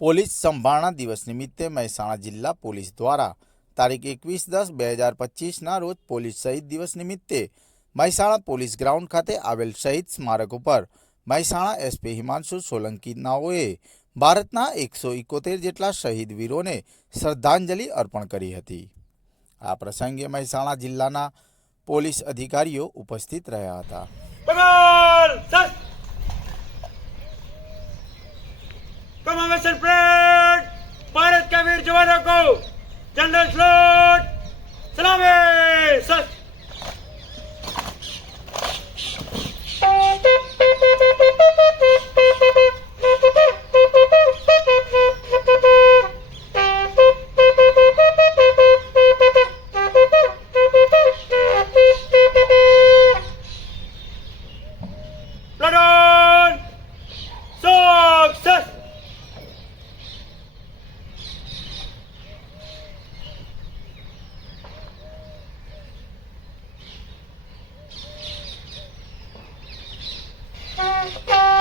Police સંભાળના દિવસ નિમિત્તે મહેસાણા જિલ્લા પોલીસ દ્વારા તારીખ એકવીસ દસ બે હજાર પચીસના રોજ પોલીસ શહીદ દિવસ નિમિત્તે મહેસાણા પોલીસ ગ્રાઉન્ડ ખાતે આવેલ શહીદ સ્મારક ઉપર મહેસાણા એસપી હિમાંશુ સોલંકીનાઓએ ભારતના એકસો ઇકોતેર જેટલા શહીદ વીરોને શ્રદ્ધાંજલિ અર્પણ કરી હતી. આ પ્રસંગે મહેસાણા જિલ્લાના પોલીસ અધિકારીઓ ઉપસ્થિત રહ્યા હતા. సమావేశం ఫ్రెండ్ భారత్ కా వీర్ జవానకు జనరల్ స్లోట్ సలామే సస్ Blood Thank you.